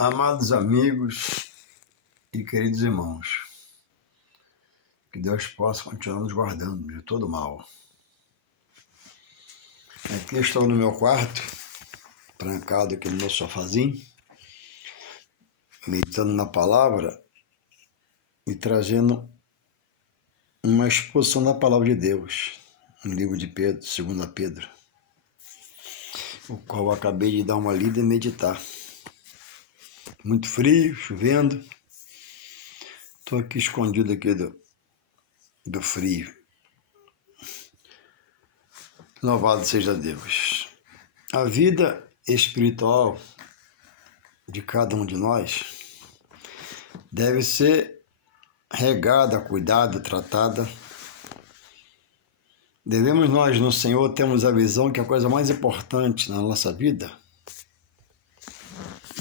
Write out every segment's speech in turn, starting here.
Amados amigos e queridos irmãos, que Deus possa continuar nos guardando de todo mal. Aqui estou no meu quarto, trancado aqui no meu sofazinho, meditando na palavra e trazendo uma exposição da palavra de Deus, no livro de Pedro, 2 Pedro, o qual eu acabei de dar uma lida e meditar. Muito frio, chovendo. Estou aqui escondido aqui do frio. Louvado seja Deus. A vida espiritual de cada um de nós deve ser regada, cuidada, tratada. Devemos nós no Senhor termos a visão que a coisa mais importante na nossa vida,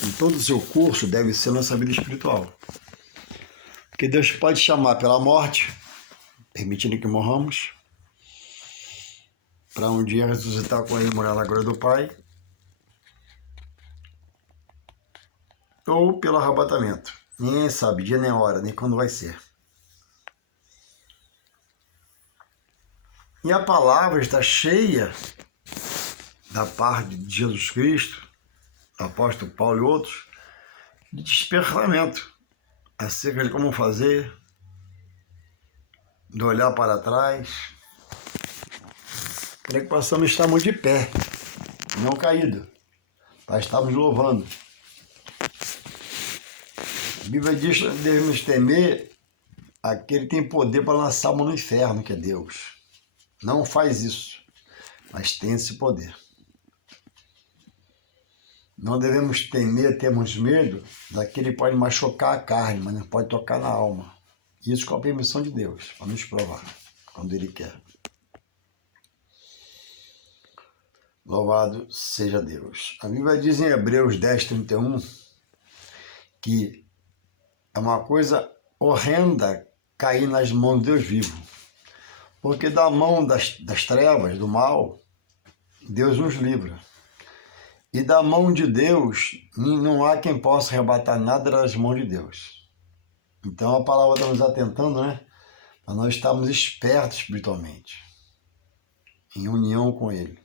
em todo o seu curso, deve ser nossa vida espiritual. Porque Deus pode chamar pela morte, permitindo que morramos, para um dia ressuscitar com Ele e morar na glória do Pai, ou pelo arrebatamento. Ninguém sabe dia nem hora, nem quando vai ser. E a palavra está cheia da parte de Jesus Cristo, do apóstolo Paulo e outros, de despertamento acerca de como fazer, de olhar para trás, para que possamos estarmos de pé, não caído, para estarmos louvando. A Bíblia diz que devemos temer aquele que tem poder para lançar a mão no inferno, que é Deus. Não faz isso, mas tem esse poder. Não devemos temer, termos medo daquele que pode machucar a carne, mas não pode tocar na alma. Isso com a permissão de Deus, para nos provar, quando Ele quer. Louvado seja Deus. A Bíblia diz em Hebreus 10:31 que é uma coisa horrenda cair nas mãos de Deus vivo. Porque da mão das trevas, do mal, Deus nos livra. E da mão de Deus, não há quem possa arrebatar nada das mãos de Deus. Então a palavra está nos atentando, né? Para nós estarmos espertos espiritualmente, em união com Ele.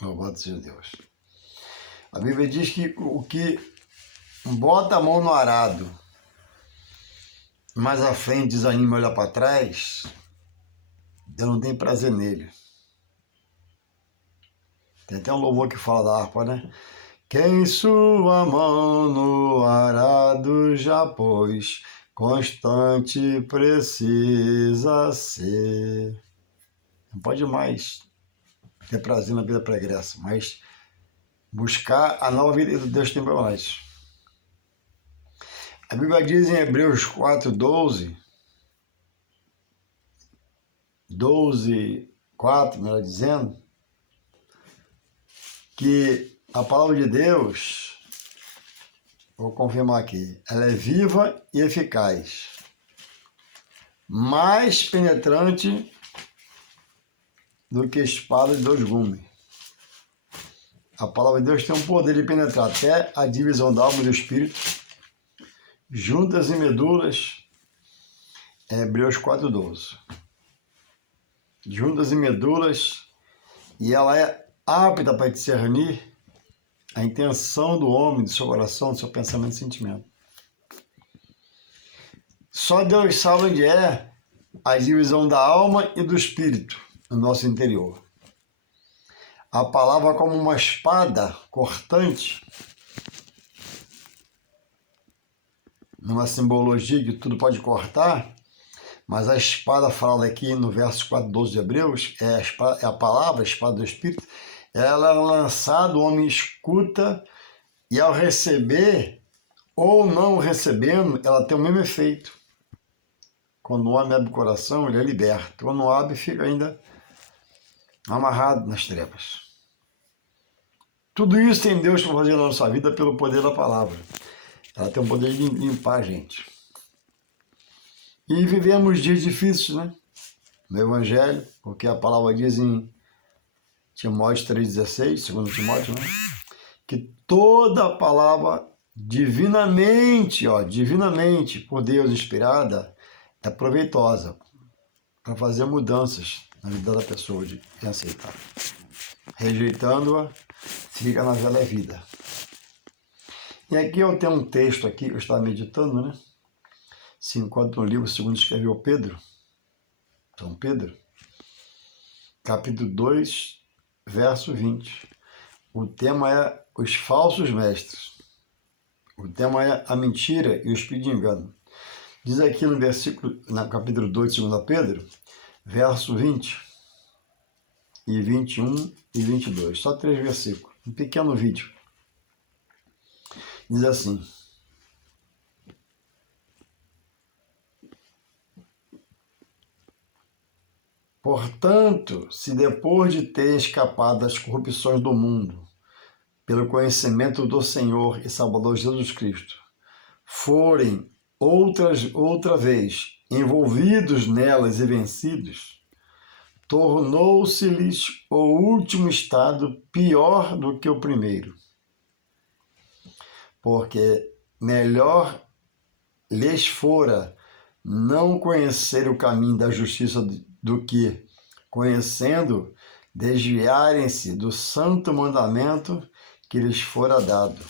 Louvado seja Deus. A Bíblia diz que o que bota a mão no arado, mais à frente desanima e olha para trás, Deus não tem prazer nele. Tem até um louvor que fala da harpa, né? Quem sua mão no arado já pôs, constante precisa ser. Não pode mais ter prazer na vida pregressa, mas buscar a nova vida que Deus tem para nós. A Bíblia diz em Hebreus 4:12, 12:4, melhor dizendo, que a palavra de Deus, vou confirmar aqui, ela é viva e eficaz, mais penetrante do que espada de 2 gumes. A palavra de Deus tem um poder de penetrar até a divisão da alma e do espírito, juntas e medulas, Hebreus 4:12. Juntas e medulas, e ela é apta para discernir a intenção do homem, do seu coração, do seu pensamento e sentimento. Só Deus sabe onde é a divisão da alma e do espírito no nosso interior. A palavra como uma espada cortante, numa simbologia que tudo pode cortar, mas a espada falada aqui no verso 4:12 de Hebreus, é a palavra, a espada do Espírito, ela é lançada, o homem escuta, e ao receber, ou não recebendo, ela tem o mesmo efeito. Quando o homem abre o coração, ele é liberto. Quando não abre, fica ainda amarrado nas trevas. Tudo isso tem Deus para fazer na nossa vida pelo poder da palavra. Ela tem o poder de limpar a gente. E vivemos dias difíceis, né? No Evangelho, porque a palavra diz em Timóteo 3,16, 2 Timóteo, né? Que toda a palavra divinamente por Deus inspirada é proveitosa para fazer mudanças na vida da pessoa de aceitar. Rejeitando-a, fica na velha vida. E aqui eu tenho um texto aqui, eu estava meditando, né? Se encontra no livro segundo escreveu Pedro, São Pedro, capítulo 2, verso 20. O tema é os falsos mestres. O tema é a mentira e o espírito de engano. Diz aqui no versículo, no capítulo 2 de 2 Pedro, verso 20 e 21 e 22. Só 3 versículos, um pequeno vídeo. Diz assim: portanto, se depois de ter escapado das corrupções do mundo, pelo conhecimento do Senhor e Salvador Jesus Cristo, forem outra vez envolvidos nelas e vencidos, tornou-se-lhes o último estado pior do que o primeiro. Porque melhor lhes fora não conhecer o caminho da justiça do que, conhecendo, desviarem-se do santo mandamento que lhes fora dado.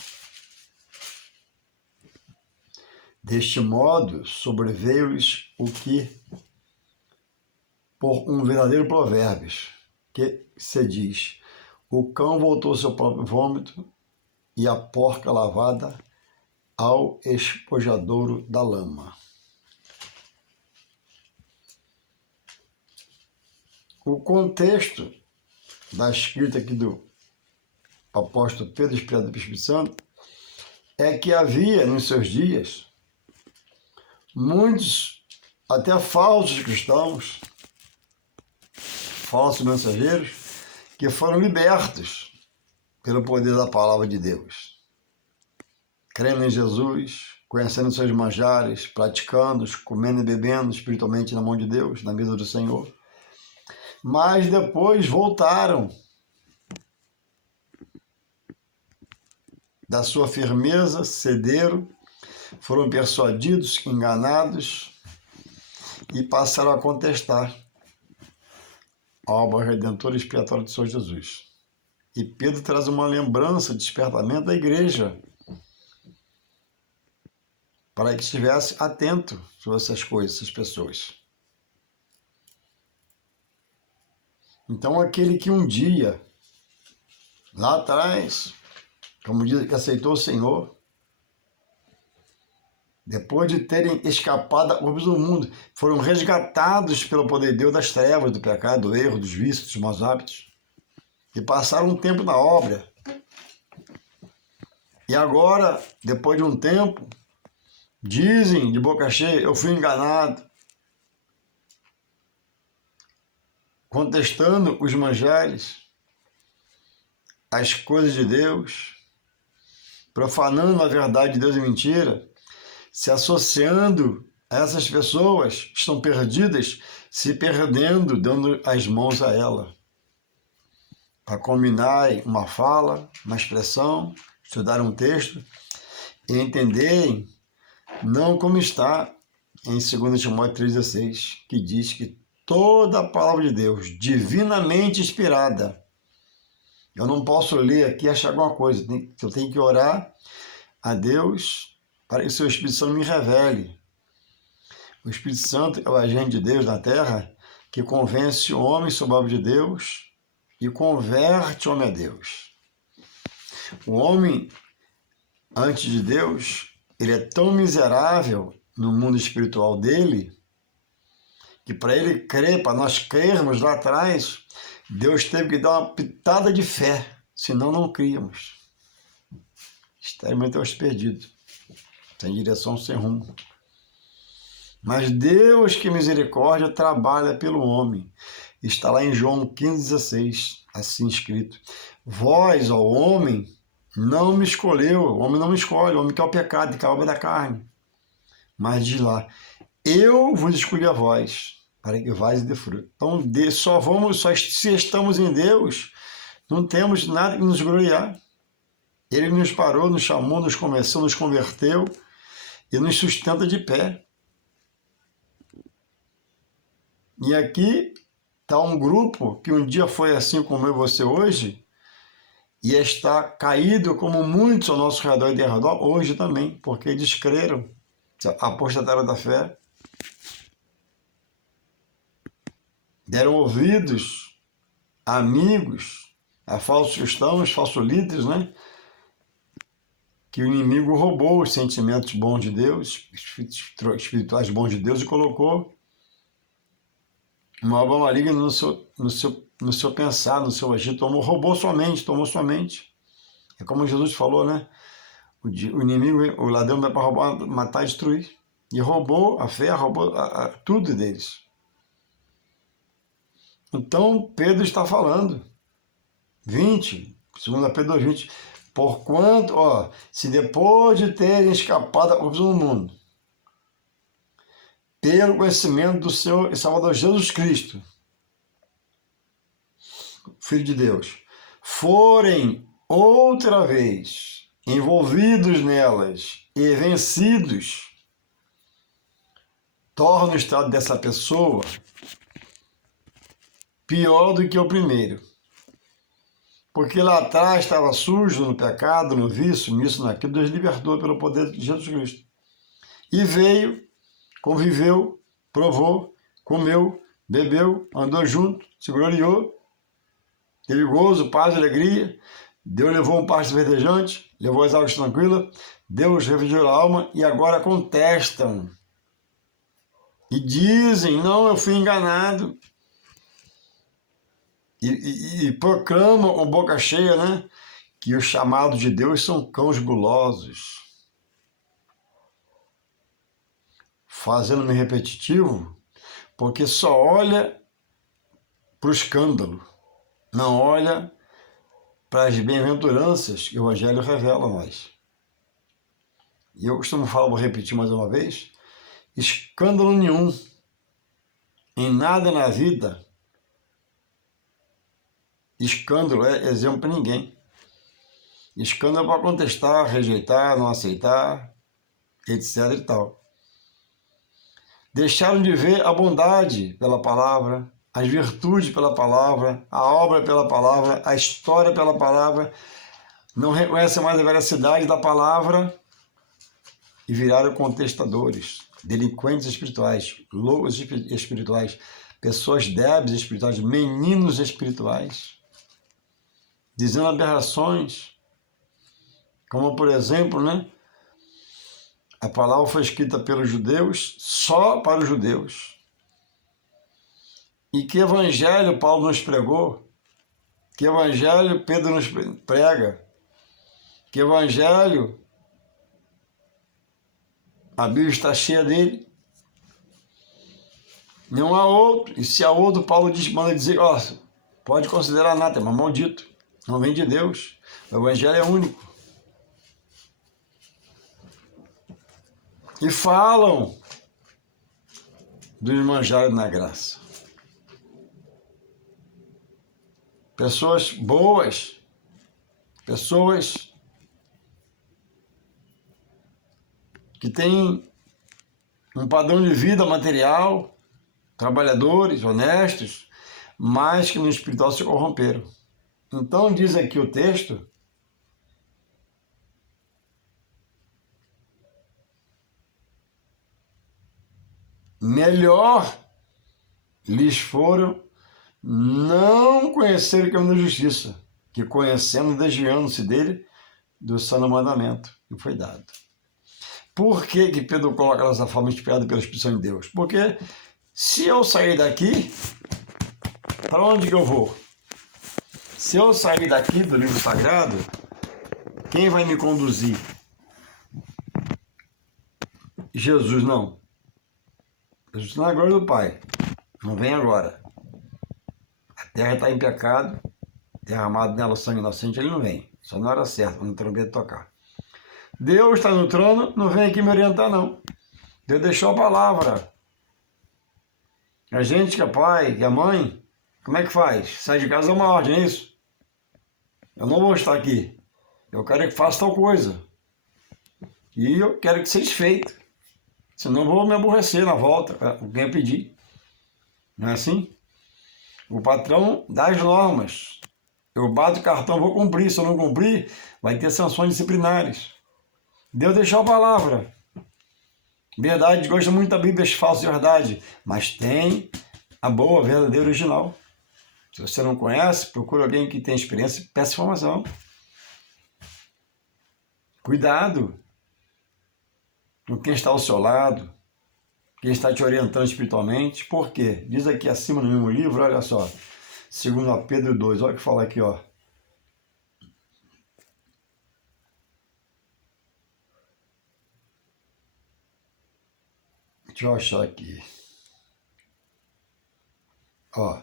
Deste modo, sobreveio-lhes o que, por um verdadeiro provérbio, que se diz: o cão voltou ao seu próprio vômito e a porca lavada ao espojadouro da lama. O contexto da escrita aqui do apóstolo Pedro, inspirado pelo Espírito Santo, é que havia nos seus dias muitos, até falsos cristãos, falsos mensageiros, que foram libertos pelo poder da palavra de Deus, crendo em Jesus, conhecendo seus manjares, praticando-os, comendo e bebendo espiritualmente na mão de Deus, na mesa do Senhor, mas depois voltaram da sua firmeza, cederam, foram persuadidos, enganados e passaram a contestar a obra redentora e expiatória de Senhor Jesus. E Pedro traz uma lembrança de despertamento da igreja para que estivesse atento sobre essas coisas, essas pessoas. Então, aquele que um dia, lá atrás, como diz, que aceitou o Senhor, depois de terem escapado da corrupção do mundo, foram resgatados pelo poder de Deus das trevas, do pecado, do erro, dos vícios, dos maus hábitos, e passaram um tempo na obra. E agora, depois de um tempo, dizem de boca cheia: eu fui enganado, contestando os manjares, as coisas de Deus, profanando a verdade de Deus e mentira, se associando a essas pessoas que estão perdidas, se perdendo, dando as mãos a ela, para combinar uma fala, uma expressão, estudar um texto e entenderem não como está em 2 Timóteo 3,16, que diz que toda a palavra de Deus, divinamente inspirada. Eu não posso ler aqui e achar alguma coisa. Eu tenho que orar a Deus para que o seu Espírito Santo me revele. O Espírito Santo é o agente de Deus na terra que convence o homem sobre a obra de Deus e converte o homem a Deus. O homem, antes de Deus, ele é tão miserável no mundo espiritual dele, que para ele crer, para nós crermos lá atrás, Deus teve que dar uma pitada de fé, senão não críamos. Estaríamos perdidos, sem direção, sem rumo. Mas Deus, que misericórdia, trabalha pelo homem. Está lá em João 15,16, assim escrito: vós, ó homem, não me escolheu, o homem não me escolhe, o homem quer o pecado, quer a obra da carne. Mas diz lá: eu vos escolhi a vós, para que vais e dê fruto. Então, só se estamos em Deus, não temos nada que nos gloriar. Ele nos parou, nos chamou, nos começou, nos converteu e nos sustenta de pé. E aqui está um grupo que um dia foi assim como eu e você hoje, e está caído como muitos ao nosso redor e derredor, hoje também, porque eles creram, apostataram da fé, deram ouvidos a amigos, a falsos cristãos, falsos líderes, né? Que o inimigo roubou os sentimentos bons de Deus, espirituais bons de Deus, e colocou uma obra maligna no seu pensar, no seu agir, roubou sua mente. É como Jesus falou, né? O inimigo, o ladrão vai para roubar, matar e destruir. E roubou a fé, roubou tudo deles. Então, Pedro está falando, 20, 2 Pedro 20, porquanto, se depois de terem escapado da corrupção do mundo, pelo conhecimento do Senhor e Salvador Jesus Cristo, Filho de Deus, forem outra vez envolvidos nelas e vencidos, torna o estado dessa pessoa pior do que o primeiro. Porque lá atrás estava sujo no pecado, no vício, nisso, naquilo. Deus libertou pelo poder de Jesus Cristo. E veio, conviveu, provou, comeu, bebeu, andou junto, se gloriou, teve gozo, paz, alegria. Deus levou um pasto verdejante, levou as águas tranquilas, Deus refrigerou a alma e agora contestam. E dizem, não, eu fui enganado. E proclamam com boca cheia, né, que os chamados de Deus são cães gulosos. Fazendo-me repetitivo, porque só olha para o escândalo, não olha para as bem-aventuranças que o Evangelho revela a nós. E eu costumo falar, vou repetir mais uma vez, escândalo nenhum, em nada na vida, escândalo é exemplo para ninguém. Escândalo é para contestar, rejeitar, não aceitar, etc e tal. Deixaram de ver a bondade pela palavra, as virtudes pela palavra, a obra pela palavra, a história pela palavra, não reconhecem mais a veracidade da palavra e viraram contestadores, delinquentes espirituais, loucos espirituais, pessoas débeis espirituais, meninos espirituais, dizendo aberrações, como por exemplo, né? A palavra foi escrita pelos judeus, só para os judeus. E que evangelho Paulo nos pregou? Que evangelho Pedro nos prega? Que evangelho a Bíblia está cheia dele? Não há outro. E se há outro, Paulo manda dizer, pode considerar anátema, maldito. Não vem de Deus. O evangelho é único. E falam dos manjares na graça. Pessoas boas, pessoas que têm um padrão de vida material, trabalhadores, honestos, mas que no espiritual se corromperam. Então diz aqui o texto, melhor lhes foram não conhecer o caminho da justiça, que conhecendo, desviando-se dele, do santo mandamento que foi dado. Por que Pedro coloca dessa forma inspirada pela Espírito Santo de Deus? Porque se eu sair daqui, para onde que eu vou? Se eu sair daqui do livro sagrado, quem vai me conduzir? Jesus não. Jesus não é a glória do Pai. Não vem agora. A terra está em pecado, derramado nela o sangue inocente, ele não vem. Só na hora certa, quando o trombeta tocar. Deus está no trono, não vem aqui me orientar, não. Deus deixou a palavra. A gente que é pai, que é mãe, como é que faz? Sai de casa é uma ordem, é isso? Eu não vou estar aqui. Eu quero que faça tal coisa. E eu quero que seja feito. Senão eu vou me aborrecer na volta, alguém pedir. Não é assim? O patrão dá as normas. Eu bato o cartão, vou cumprir. Se eu não cumprir, vai ter sanções disciplinares. Deus deixou a palavra. Verdade, gosta muito da Bíblia, falsa de verdade. Mas tem a boa, verdadeira, original. Se você não conhece, procure alguém que tem experiência e peça informação. Cuidado com quem está ao seu lado, quem está te orientando espiritualmente. Por quê? Diz aqui acima no mesmo livro, olha só, 2 Pedro 2, olha o que fala aqui, ó. Deixa eu achar aqui. Ó,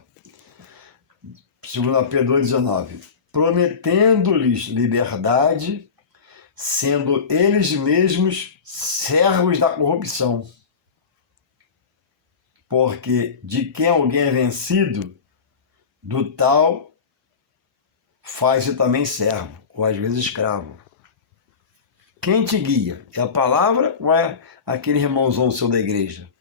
2 Pedro 2,19. Prometendo-lhes liberdade, sendo eles mesmos servos da corrupção. Porque de quem alguém é vencido, do tal faz-se também servo, ou às vezes escravo. Quem te guia? É a palavra ou é aquele irmãozão seu da igreja?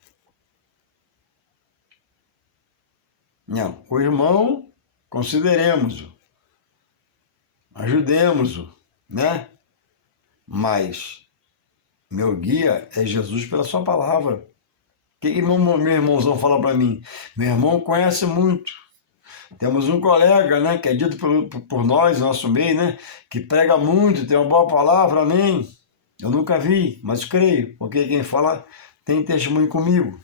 Não, o irmão, consideremos-o, ajudemos-o, né? Mas meu guia é Jesus pela sua palavra. O que meu irmãozão fala para mim? Meu irmão conhece muito. Temos um colega, né, que é dito por nós, nosso meio, né, que prega muito, tem uma boa palavra, amém. Eu nunca vi, mas creio, porque quem fala tem testemunho comigo.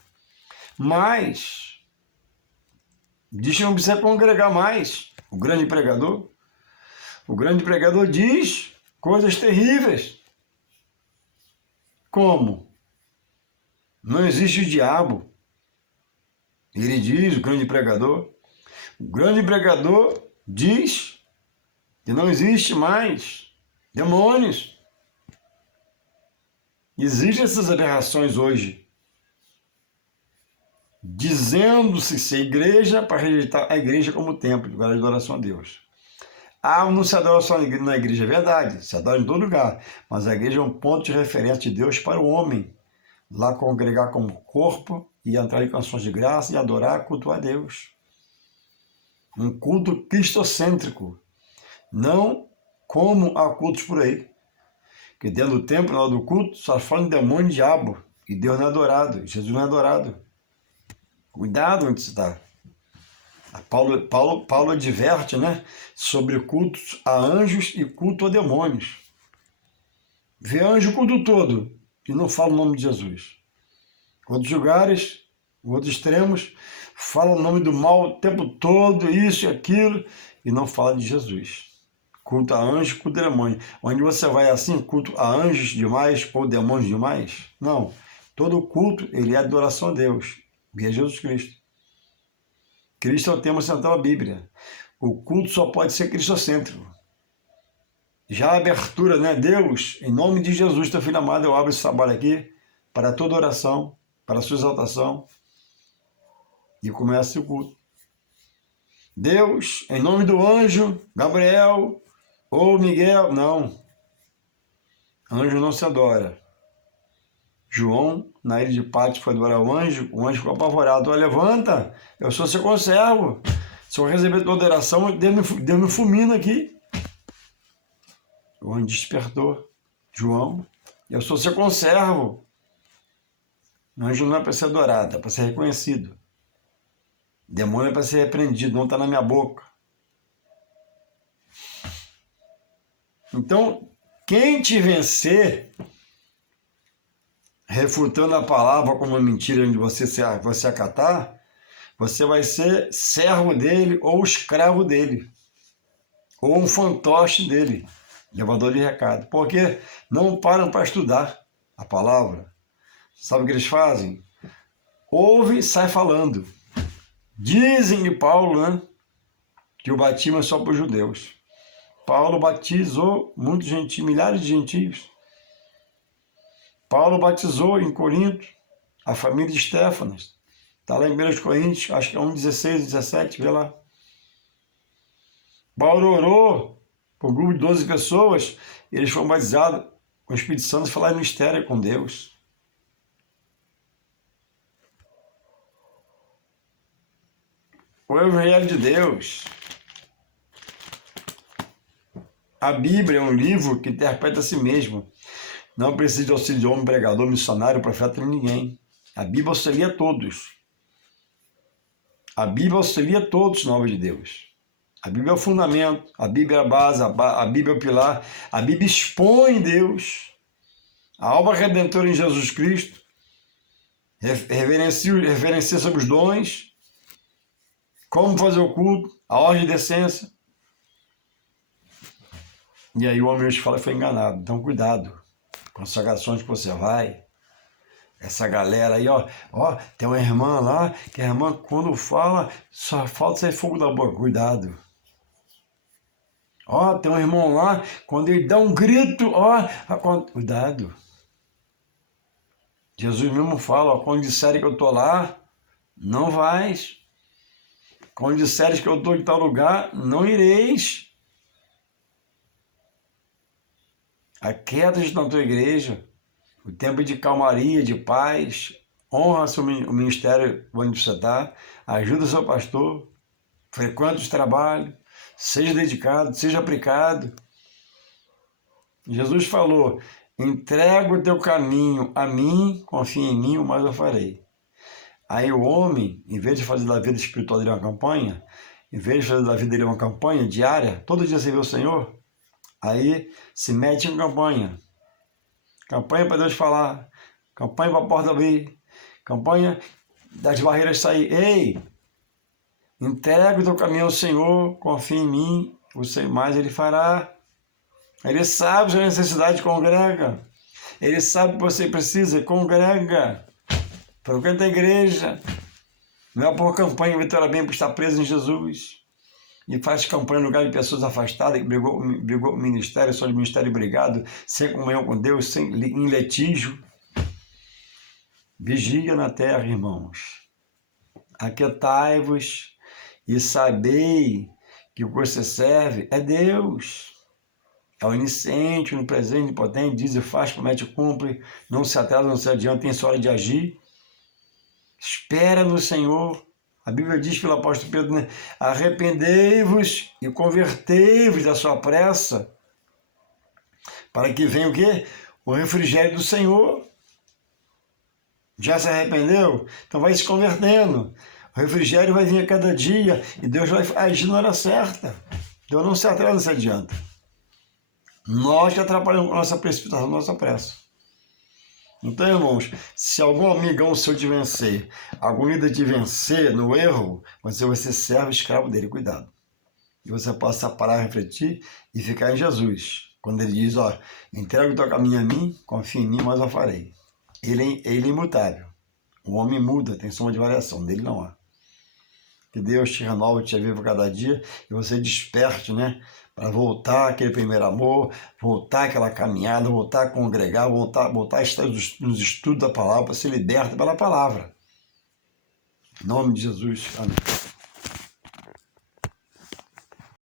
Mas diz que não precisa congregar mais. O grande pregador diz coisas terríveis. Como? Não existe o diabo. Ele diz, o grande pregador diz que não existe mais demônios. Existem essas aberrações hoje, dizendo-se ser igreja para rejeitar a igreja como templo, lugar de adoração a Deus. Não se adora só na igreja, é verdade, se adora em todo lugar, mas a igreja é um ponto de referência de Deus para o homem, lá congregar como corpo e entrar em canções de graça e adorar, cultuar a Deus. Um culto cristocêntrico, não como há cultos por aí, que dentro do templo, na hora do culto, só falam de demônio e diabo, e Deus não é adorado, Jesus não é adorado. Cuidado onde você está. Paulo adverte, né, sobre cultos a anjos e culto a demônios. Vê anjo o culto todo e não fala o nome de Jesus. Outros lugares, outros extremos, fala o nome do mal o tempo todo, isso e aquilo, e não fala de Jesus. Culto a anjos, culto a demônios. Onde você vai assim, culto a anjos demais ou demônios demais? Não. Todo culto, ele é adoração a Deus, que é Jesus Cristo. Cristo é o tema central da Bíblia. O culto só pode ser cristocêntrico. Já a abertura, né? Deus, em nome de Jesus, teu filho amado, eu abro esse trabalho aqui para toda oração, para a sua exaltação. E começa o culto. Deus, em nome do anjo, Gabriel ou Miguel, não. Anjo não se adora. João, na ilha de Pátio, foi adorar o anjo ficou apavorado. Levanta, eu sou seu conservo. Se eu receber tua adoração, Deus me fulmina aqui. O anjo despertou. João, eu sou seu conservo. O anjo não é para ser adorado, é para ser reconhecido. O demônio é para ser repreendido, não está na minha boca. Então, quem te vencer, refutando a palavra como uma mentira onde você acatar, você vai ser servo dele ou escravo dele, ou um fantoche dele, levador de recado, porque não param para estudar a palavra. Sabe o que eles fazem? Ouve e sai falando. Dizem de Paulo, né, que o batismo é só para os judeus. Paulo batizou muitos gentios, milhares de gentios. Paulo batizou em Corinto a família de Estéfanas. Está lá em 1 Coríntios, acho que é 1:16, 17, vê lá. Paulo orou Por um grupo de 12 pessoas, eles foram batizados com o Espírito Santo e falaram em mistério com Deus. O Evangelho de Deus. A Bíblia é um livro que interpreta a si mesmo. Não precisa de auxílio de homem, pregador, missionário, profeta, nem ninguém. A Bíblia auxilia todos. A Bíblia auxilia todos na obra de Deus. A Bíblia é o fundamento, a Bíblia é a base, a Bíblia é o pilar. A Bíblia expõe Deus. A obra redentora em Jesus Cristo. Referencia sobre os dons. Como fazer o culto, a ordem de decência. E aí o homem hoje fala que foi enganado. Então cuidado com as consagrações que você vai. Essa galera aí, ó, tem uma irmã lá, que a irmã quando fala, só falta sair fogo da boca. Cuidado. Ó, tem um irmão lá, quando ele dá um grito, cuidado. Jesus mesmo fala, ó, quando disserem que eu estou lá, não vais. Quando disseres que eu estou em tal lugar, não ireis. Aquieta-te na tua igreja, o tempo de calmaria, de paz, honra o ministério onde você está, ajuda o seu pastor, frequenta os trabalhos, seja dedicado, seja aplicado. Jesus falou, entrega o teu caminho a mim, confia em mim, o mais eu farei. Aí o homem, em vez de fazer da vida espiritual dele uma campanha, em vez de fazer da vida dele uma campanha diária, todo dia você vê o Senhor, aí se mete em campanha. Campanha para Deus falar, campanha para a porta abrir, campanha das barreiras sair. Ei, entrega o teu caminho ao Senhor, confia em mim, você mais Ele fará. Ele sabe a sua necessidade, congrega. Ele sabe o que você precisa, congrega. Frequenta a igreja. Não é por campanha Vitória Bem por estar preso em Jesus. E faz campanha no lugar de pessoas afastadas, que brigou o ministério, só de ministério brigado, sem comunhão com Deus, em litígio. Vigia na terra, irmãos. Aquietai-vos e sabei que o que você serve é Deus. É o onisciente, onipresente, onipotente, diz e faz, promete e cumpre, não se atrasa, não se adianta, tem sua hora de agir. Espera no Senhor. A Bíblia diz pelo apóstolo Pedro, né? Arrependei-vos e convertei-vos da sua pressa, para que venha o quê? O refrigério do Senhor. Já se arrependeu? Então vai se convertendo. O refrigério vai vir a cada dia e Deus vai agir na hora certa. Deus não se atrasa, não se adianta. Nós que atrapalhamos com a nossa precipitação, nossa pressa. Então, irmãos, se algum amigão seu te vencer, algum líder te vencer no erro, você vai ser servo e escravo dele, cuidado. E você possa parar, refletir e ficar em Jesus. Quando ele diz, entrega o teu caminho a mim, confia em mim, mas eu farei. Ele é imutável. O homem muda, tem soma de variação, dele não há. Que Deus te renova, te aviva cada dia e você desperte, né? Para voltar aquele primeiro amor, voltar aquela caminhada, voltar a congregar, voltar a estar nos estudos da palavra, para ser liberto pela palavra. Em nome de Jesus. Amém.